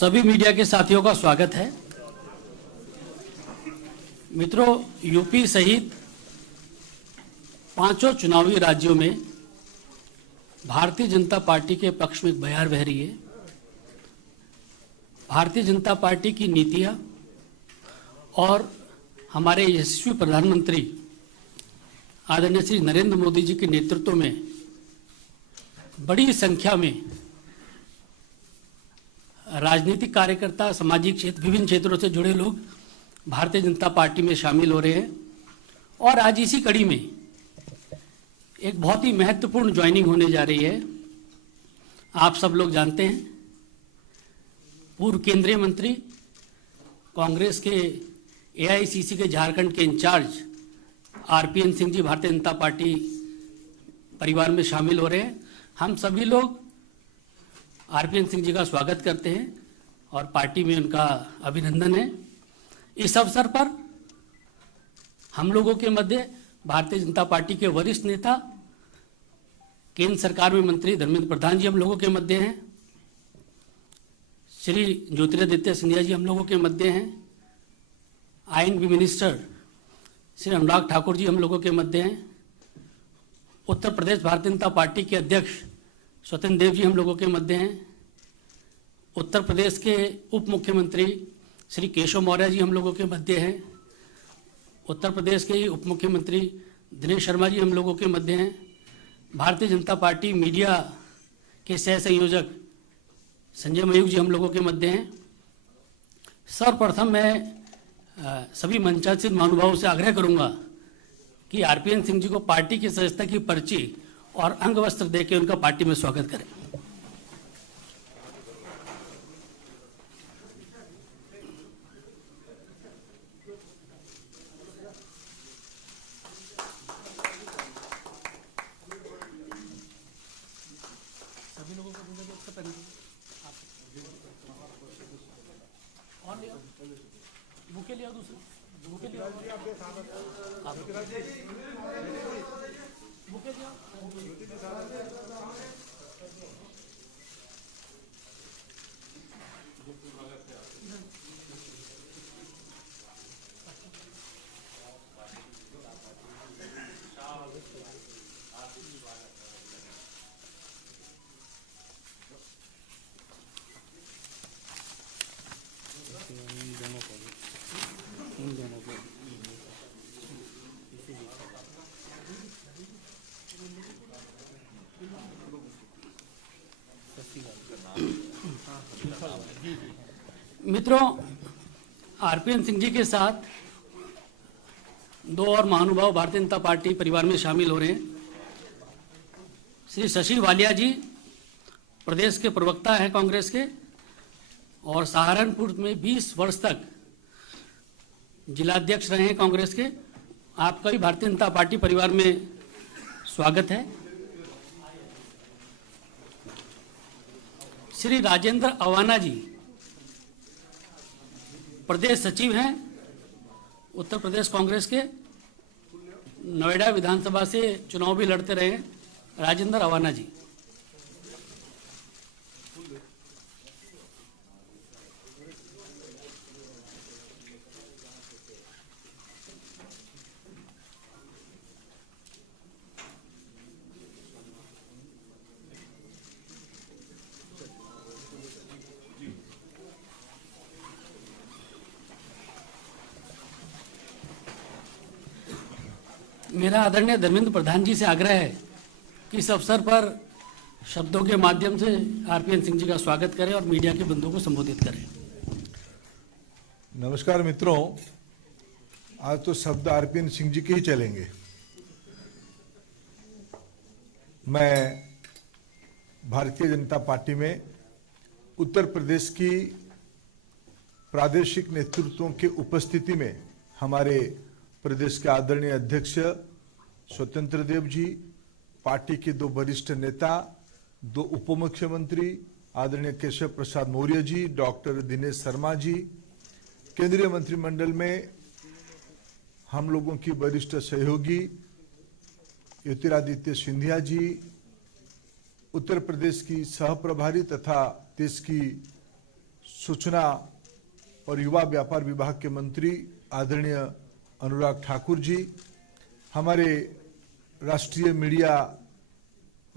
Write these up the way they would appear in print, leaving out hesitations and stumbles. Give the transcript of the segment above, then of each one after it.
सभी मीडिया के साथियों का स्वागत है। मित्रों, यूपी सहित पांचों चुनावी राज्यों में भारतीय जनता पार्टी के पक्ष में एक बयार बह रही है। भारतीय जनता पार्टी की नीतियां और हमारे यशस्वी प्रधानमंत्री आदरणीय श्री नरेंद्र मोदी जी के नेतृत्व में बड़ी संख्या में राजनीतिक कार्यकर्ता, सामाजिक क्षेत्र, विभिन्न क्षेत्रों से जुड़े लोग भारतीय जनता पार्टी में शामिल हो रहे हैं। और आज इसी कड़ी में एक बहुत ही महत्वपूर्ण ज्वाइनिंग होने जा रही है। आप सब लोग जानते हैं, पूर्व केंद्रीय मंत्री, कांग्रेस के एआईसीसी के झारखंड के in charge RPN Singh ji Bharatiya Janata party परिवार में शामिल हो रहे हैं। हम सभी लोग आरपीएन सिंह जी का स्वागत करते हैं और पार्टी में उनका अभिनंदन है। इस अवसर पर हम लोगों के मध्य भारतीय जनता पार्टी के वरिष्ठ नेता, केंद्र सरकार में मंत्री धर्मेंद्र प्रधान जी हम लोगों के मध्य हैं। श्री ज्योतिरादित्य सिंधिया जी हम लोगों के मध्य हैं। आईएनबी मिनिस्टर श्री अनुराग ठाकुर जी हम लोगों के मध्य हैं। उत्तर प्रदेश भारतीय जनता पार्टी के अध्यक्ष स्वतंत्र देव जी हम लोगों के मध्य हैं। उत्तर प्रदेश के उप मुख्यमंत्री श्री केशव मौर्य जी हम लोगों के मध्य हैं। उत्तर प्रदेश के उप मुख्यमंत्री दिनेश शर्मा जी हम लोगों के मध्य हैं। भारतीय जनता पार्टी मीडिया के सह संयोजक संजय मयूख जी हम लोगों के मध्य हैं। सर्वप्रथम मैं सभी मंचासीन महानुभावों से आग्रह करूंगा कि आरपीएन सिंह जी को पार्टी की सदस्यता की पर्ची और अंग वस्त्र देकर उनका पार्टी में स्वागत करें। सभी लोगों को और लिया बुके लिया, दूसरे बुके लिया, बुके लिया। मित्रों, आरपीएन सिंह जी के साथ दो और महानुभाव भारतीय जनता पार्टी परिवार में शामिल हो रहे हैं। श्री शशि वालिया जी प्रदेश के प्रवक्ता हैं कांग्रेस के और सहारनपुर में 20 वर्ष तक जिलाध्यक्ष रहे हैं कांग्रेस के। आपका भी भारतीय जनता पार्टी परिवार में स्वागत है। श्री राजेंद्र अवाना जी प्रदेश सचिव हैं उत्तर प्रदेश कांग्रेस के, नोएडा विधानसभा से चुनाव भी लड़ते रहे हैं। राजेंद्र अवाना जी। मेरा आदरणीय धर्मेंद्र प्रधान जी से आग्रह है कि इस अवसर पर शब्दों के माध्यम से आरपीएन सिंह जी का स्वागत करें और मीडिया के बंधुओं को संबोधित करें। नमस्कार मित्रों, आज तो शब्द आरपीएन सिंह जी के ही चलेंगे। मैं भारतीय जनता पार्टी में उत्तर प्रदेश की प्रादेशिक नेतृत्वों की उपस्थिति में हमारे प्रदेश के आदरणीय अध्यक्ष स्वतंत्र देव जी, पार्टी के दो वरिष्ठ नेता, दो उप मुख्यमंत्री आदरणीय केशव प्रसाद मौर्य जी, डॉक्टर दिनेश शर्मा जी, केंद्रीय मंत्रिमंडल में हम लोगों की वरिष्ठ सहयोगी ज्योतिरादित्य सिंधिया जी, उत्तर प्रदेश की सह प्रभारी तथा देश की सूचना और युवा व्यापार विभाग के मंत्री आदरणीय अनुराग ठाकुर जी, हमारे राष्ट्रीय मीडिया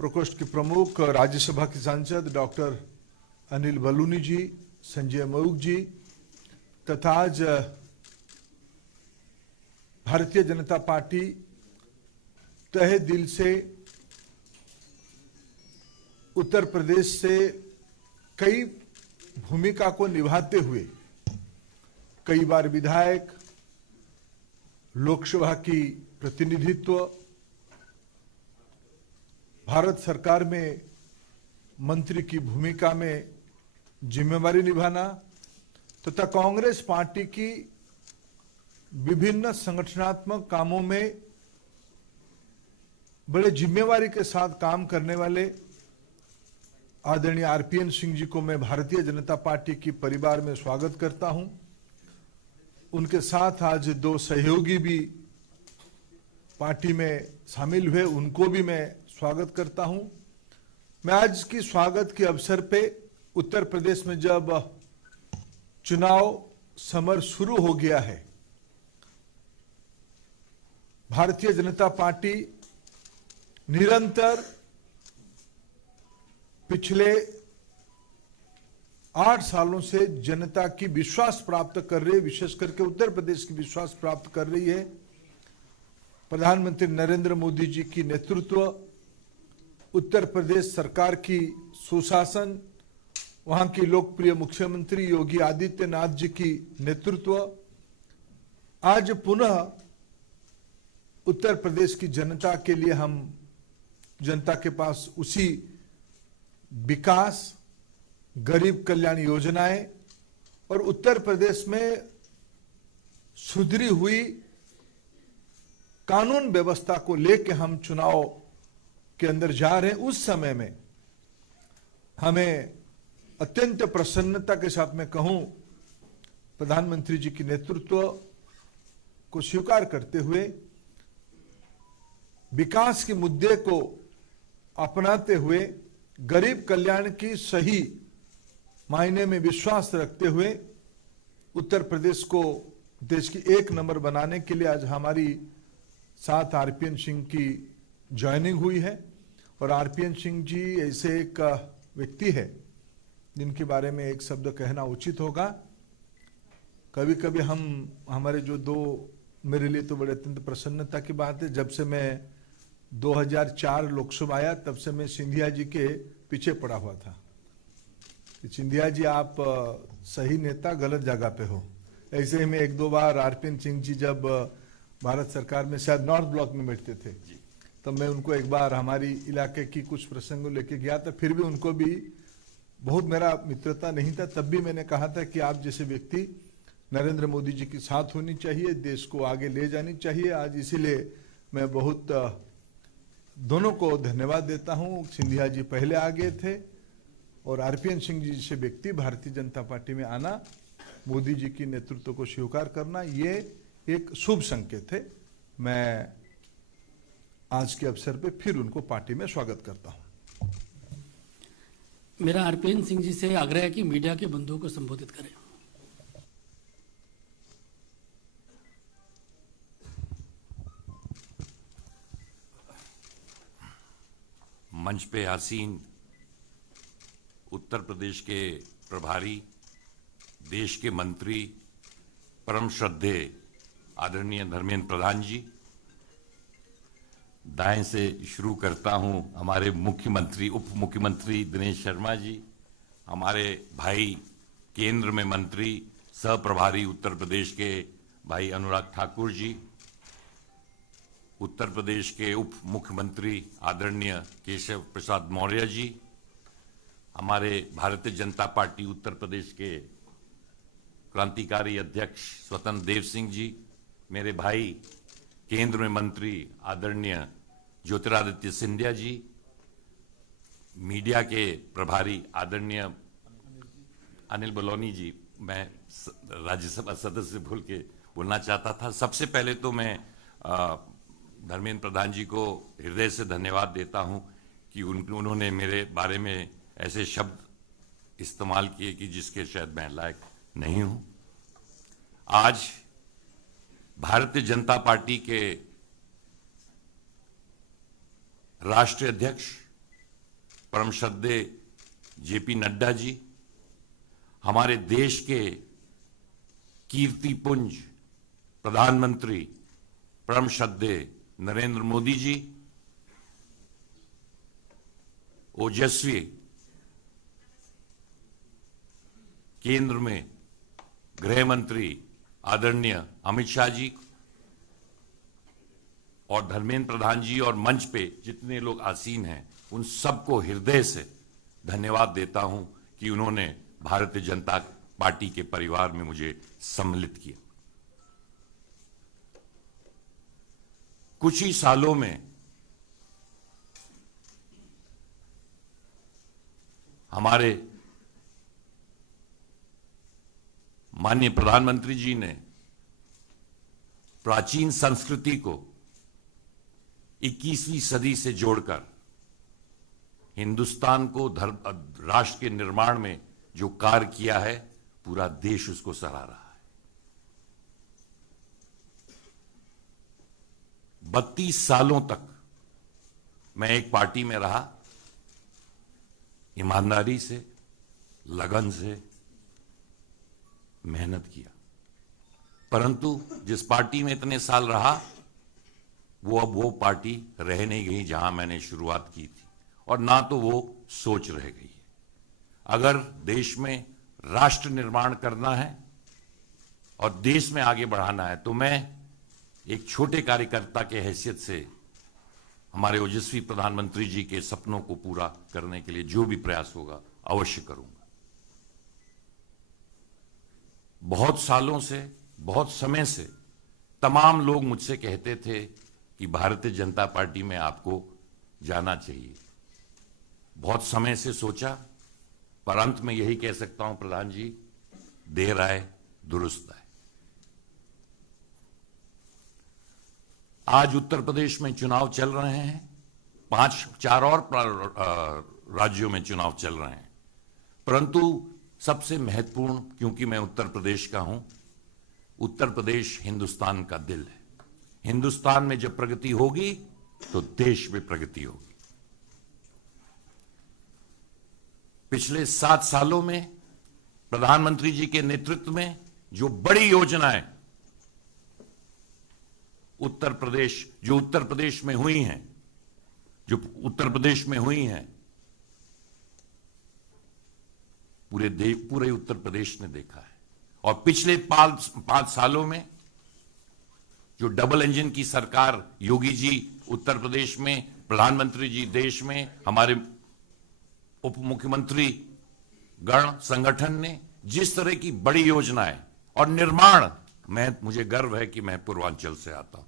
प्रकोष्ठ के प्रमुख राज्यसभा के सांसद डॉक्टर अनिल बलूनी जी, संजय मयूख जी, तथा आज भारतीय जनता पार्टी तहे दिल से उत्तर प्रदेश से कई भूमिका को निभाते हुए कई बार विधायक, लोकसभा की प्रतिनिधित्व, भारत सरकार में मंत्री की भूमिका में जिम्मेवारी निभाना तथा कांग्रेस पार्टी की विभिन्न संगठनात्मक कामों में बड़े जिम्मेवारी के साथ काम करने वाले आदरणीय आरपीएन सिंह जी को मैं भारतीय जनता पार्टी की परिवार में स्वागत करता हूं। उनके साथ आज दो सहयोगी भी पार्टी में शामिल हुए, उनको भी मैं स्वागत करता हूं। मैं आज की स्वागत के अवसर पे उत्तर प्रदेश में जब चुनाव समर शुरू हो गया है, भारतीय जनता पार्टी निरंतर पिछले 8 सालों से जनता की विश्वास प्राप्त कर रही है, विशेष करके उत्तर प्रदेश की विश्वास प्राप्त कर रही है। प्रधानमंत्री नरेंद्र मोदी जी की नेतृत्व, उत्तर प्रदेश सरकार की सुशासन, वहां की लोकप्रिय मुख्यमंत्री योगी आदित्यनाथ जी की नेतृत्व, आज पुनः उत्तर प्रदेश की जनता के लिए हम जनता के पास उसी विकास, गरीब कल्याण योजनाएं और उत्तर प्रदेश में सुधरी हुई कानून व्यवस्था को लेकर हम चुनाव के अंदर जा रहे हैं। उस समय में हमें अत्यंत प्रसन्नता के साथ मैं कहूं, प्रधानमंत्री जी की नेतृत्व को स्वीकार करते हुए विकास के मुद्दे को अपनाते हुए, गरीब कल्याण की सही मायने में विश्वास रखते हुए उत्तर प्रदेश को देश की एक नंबर बनाने के लिए आज हमारी साथ आरपीएन सिंह की ज्वाइनिंग हुई है। और आरपीएन सिंह जी ऐसे एक व्यक्ति है जिनके बारे में एक शब्द कहना उचित होगा। कभी कभी हमारे जो दो, मेरे लिए तो बड़े अत्यंत प्रसन्नता की बात है, जब से मैं 2004 लोकसभा आया तब से मैं सिंधिया जी के पीछे पड़ा हुआ था कि सिंधिया जी आप सही नेता गलत जगह पे हो। ऐसे ही मैं 1-2 बार आरपीएन सिंह जी जब भारत सरकार में शायद नॉर्थ ब्लॉक में बैठते थे, तब मैं उनको एक बार हमारी इलाके की कुछ प्रसंगों लेके गया था। फिर भी उनको भी बहुत मेरा मित्रता नहीं था, तब भी मैंने कहा था कि आप जैसे व्यक्ति नरेंद्र मोदी जी के साथ होनी चाहिए, देश को आगे ले जानी चाहिए। आज इसीलिए मैं बहुत दोनों को धन्यवाद देता हूं। सिंधिया जी पहले आ गए थे और आरपीएन सिंह जी जैसे व्यक्ति भारतीय जनता पार्टी में आना, मोदी जी की नेतृत्व को स्वीकार करना, ये एक शुभ संकेत है। मैं आज के अवसर पे फिर उनको पार्टी में स्वागत करता हूं। मेरा आरपीएन सिंह जी से आग्रह है कि मीडिया के बंधुओं को संबोधित करें। मंच पे आसीन उत्तर प्रदेश के प्रभारी, देश के मंत्री, परम श्रद्धेय आदरणीय धर्मेंद्र प्रधान जी, दाएं से शुरू करता हूं हमारे मुख्यमंत्री, उप मुख्यमंत्री दिनेश शर्मा जी, हमारे भाई केंद्र में मंत्री सह प्रभारी उत्तर प्रदेश के भाई अनुराग ठाकुर जी, उत्तर प्रदेश के उप मुख्यमंत्री आदरणीय केशव प्रसाद मौर्य जी, हमारे भारतीय जनता पार्टी उत्तर प्रदेश के क्रांतिकारी अध्यक्ष स्वतंत्र देव सिंह जी, मेरे भाई केंद्र में मंत्री आदरणीय ज्योतिरादित्य सिंधिया जी, मीडिया के प्रभारी आदरणीय अनिल बलूनी जी, मैं राज्यसभा सदस्य भूल के बोलना चाहता था। सबसे पहले तो मैं धर्मेंद्र प्रधान जी को हृदय से धन्यवाद देता हूं कि उन्होंने मेरे बारे में ऐसे शब्द इस्तेमाल किए कि जिसके शायद मैं लायक नहीं हूं। आज भारतीय जनता पार्टी के राष्ट्रीय अध्यक्ष परम श्रद्धेय जेपी नड्डा जी, हमारे देश के कीर्तिपुंज प्रधानमंत्री परम श्रद्धेय नरेंद्र मोदी जी, ओजस्वी केंद्र में गृह मंत्री आदरणीय अमित शाह जी और धर्मेंद्र प्रधान जी और मंच पे जितने लोग आसीन हैं, उन सबको हृदय से धन्यवाद देता हूं कि उन्होंने भारतीय जनता पार्टी के परिवार में मुझे सम्मिलित किया। कुछ ही सालों में हमारे माननीय प्रधानमंत्री जी ने प्राचीन संस्कृति को 21वीं सदी से जोड़कर हिंदुस्तान को राष्ट्र के निर्माण में जो कार्य किया है, पूरा देश उसको सराह रहा है। 32 सालों तक मैं एक पार्टी में रहा, ईमानदारी से, लगन से मेहनत किया, परंतु जिस पार्टी में इतने साल रहा, वो अब वो पार्टी रह नहीं गई जहां मैंने शुरुआत की थी, और ना तो वो सोच रह गई है। अगर देश में राष्ट्र निर्माण करना है और देश में आगे बढ़ाना है, तो मैं एक छोटे कार्यकर्ता के हैसियत से हमारे ओजस्वी प्रधानमंत्री जी के सपनों को पूरा करने के लिए जो भी प्रयास होगा अवश्य करूंगा। बहुत सालों से, बहुत समय से तमाम लोग मुझसे कहते थे कि भारतीय जनता पार्टी में आपको जाना चाहिए। बहुत समय से सोचा, पर अंत में यही कह सकता हूं प्रधान जी, देर आए दुरुस्त आए। आज उत्तर प्रदेश में चुनाव चल रहे हैं, 4 और राज्यों में चुनाव चल रहे हैं, परंतु सबसे महत्वपूर्ण, क्योंकि मैं उत्तर प्रदेश का हूं, उत्तर प्रदेश हिंदुस्तान का दिल है। हिंदुस्तान में जब प्रगति होगी तो देश में प्रगति होगी। पिछले 7 सालों में प्रधानमंत्री जी के नेतृत्व में जो बड़ी योजनाएं उत्तर प्रदेश में हुई हैं, पूरे उत्तर प्रदेश ने देखा है। और पिछले 5 सालों में जो डबल इंजन की सरकार, योगी जी उत्तर प्रदेश में, प्रधानमंत्री जी देश में, हमारे उप मुख्यमंत्री गण संगठन ने जिस तरह की बड़ी योजनाएं और निर्माण, मुझे गर्व है कि मैं पूर्वांचल से आता हूं,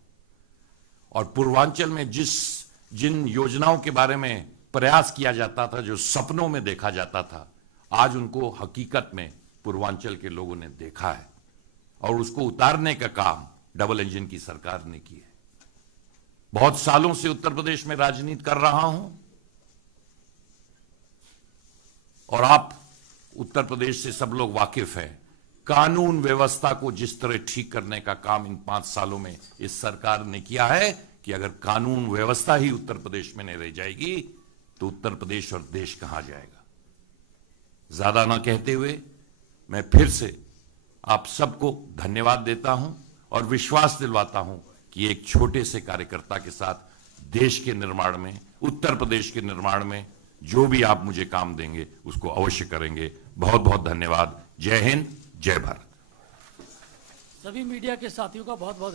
और पूर्वांचल में जिन योजनाओं के बारे में प्रयास किया जाता था, जो सपनों में देखा जाता था, आज उनको हकीकत में पूर्वांचल के लोगों ने देखा है, और उसको उतारने का काम डबल इंजन की सरकार ने किया है। बहुत सालों से उत्तर प्रदेश में राजनीति कर रहा हूं, और आप उत्तर प्रदेश से सब लोग वाकिफ हैं। कानून व्यवस्था को जिस तरह ठीक करने का काम इन 5 सालों में इस सरकार ने किया है, कि अगर कानून व्यवस्था ही उत्तर प्रदेश में नहीं रह जाएगी तो उत्तर प्रदेश और देश कहां जाएगा। ज्यादा ना कहते हुए मैं फिर से आप सबको धन्यवाद देता हूं और विश्वास दिलवाता हूं कि एक छोटे से कार्यकर्ता के साथ देश के निर्माण में, उत्तर प्रदेश के निर्माण में जो भी आप मुझे काम देंगे उसको अवश्य करेंगे। बहुत बहुत धन्यवाद। जय हिंद, जय भारत। सभी मीडिया के साथियों का बहुत बहुत